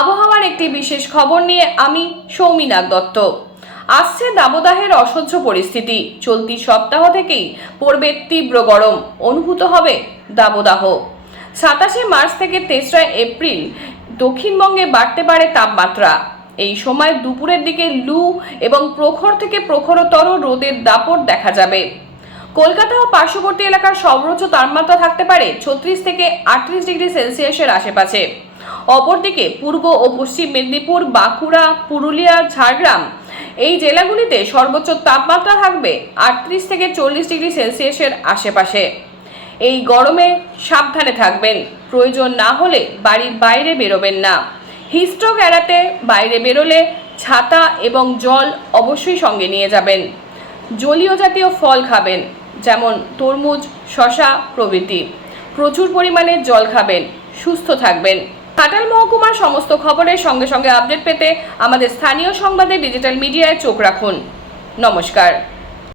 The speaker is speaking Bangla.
আবহাওয়ার একটি বিশেষ খবর নিয়ে আমি সৌমিনাথ দত্ত। আসছে দাবদাহের অসহ্য পরিস্থিতি। চলতি সপ্তাহ থেকেই পড়বে তীব্র গরম, অনুভূত হবে দাবদাহ। 27শে মার্চ থেকে 3রা এপ্রিল দক্ষিণবঙ্গে বাড়তে পারে তাপমাত্রা। এই সময় দুপুরের দিকে লু এবং প্রখর থেকে প্রখরতর রোদের দাপট দেখা যাবে। কলকাতা ও পার্শ্ববর্তী এলাকার সর্বোচ্চ তাপমাত্রা থাকতে পারে 36 থেকে 38 ডিগ্রি সেলসিয়াসের আশেপাশে। অপরদিকে পূর্ব ও পশ্চিম মেদিনীপুর, বাঁকুড়া, পুরুলিয়া, ঝাড়গ্রাম এই জেলাগুলিতে সর্বোচ্চ তাপমাত্রা থাকবে 38 থেকে 40 ডিগ্রি সেলসিয়াসের আশেপাশে। এই গরমে সাবধানে থাকবেন, প্রয়োজন না হলে বাড়ির বাইরে বেরোবেন না। হিটস্ট্রোক এড়াতে বাইরে বেরোলে ছাতা এবং জল অবশ্যই সঙ্গে নিয়ে যাবেন। জলীয় জাতীয় ফল খাবেন, যেমন তরমুজ, শসা প্রভৃতি। প্রচুর পরিমাণে জল খাবেন, সুস্থ থাকবেন। ঘাটাল মহকুমার সমস্ত খবরের সঙ্গে সঙ্গে আপডেট পেতে আমাদের স্থানীয় সংবাদে ডিজিটাল মিডিয়ায় চোখ রাখুন। নমস্কার।